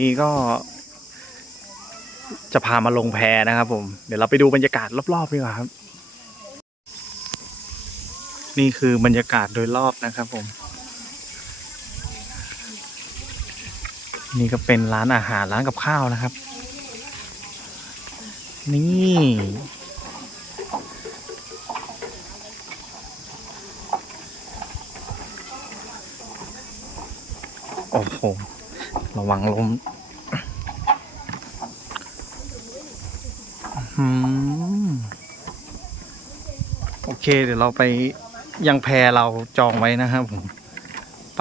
นี่ก็ จะพามาลงแพนะครับผม เดี๋ยวเราไปดูบรรยากาศรอบๆดีกว่าครับ นี่คือบรรยากาศโดยรอบนะครับผม นี่ก็เป็นร้านอาหารร้านกับข้าวนะครับ นี่โอ้โห ระวังลมอืมโอเค เดี๋ยวเราไปยังแพรเราจองไว้นะครับผม ไป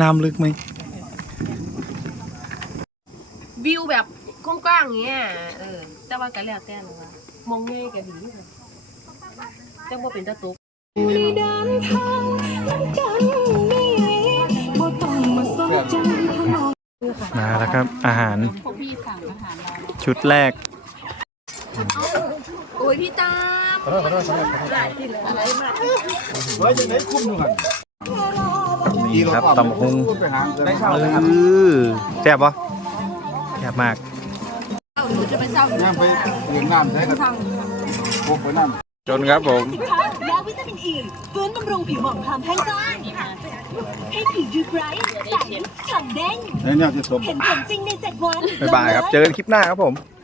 น้ำลึกไหมวิวแบบกว้างๆอย่างเงี้ยเออ แต่ว่าก็แล้วแต่หนูว่ามองง่ายก็ดีค่ะจังบ่เป็นตะตุกมาแล้วครับ อาหารพวกพี่สั่งอาหารเราชุดแรก โอ้ยพี่ตามได้ที่เลยอะไรมานี่ ครับตำบักหุงได้เข้าเอเลยครับอแซ่บปะแซ่บมากเอ้าหนูจะไปเศร้าย่างไปเลี้ยงน้ำใช้กับพวกไปน้ำจนครับผมยาวิตามินอีฟื้นบำรุงผิวหมองคล้ำแห้งกร้านให้ผิวดูไบรท์ใสฉ่ำเด้งแล้วเนี่ยจะสมเห็นผลจริงใน7วันบ๊ายบายครับ เจอกันคลิปหน้าครับผมเ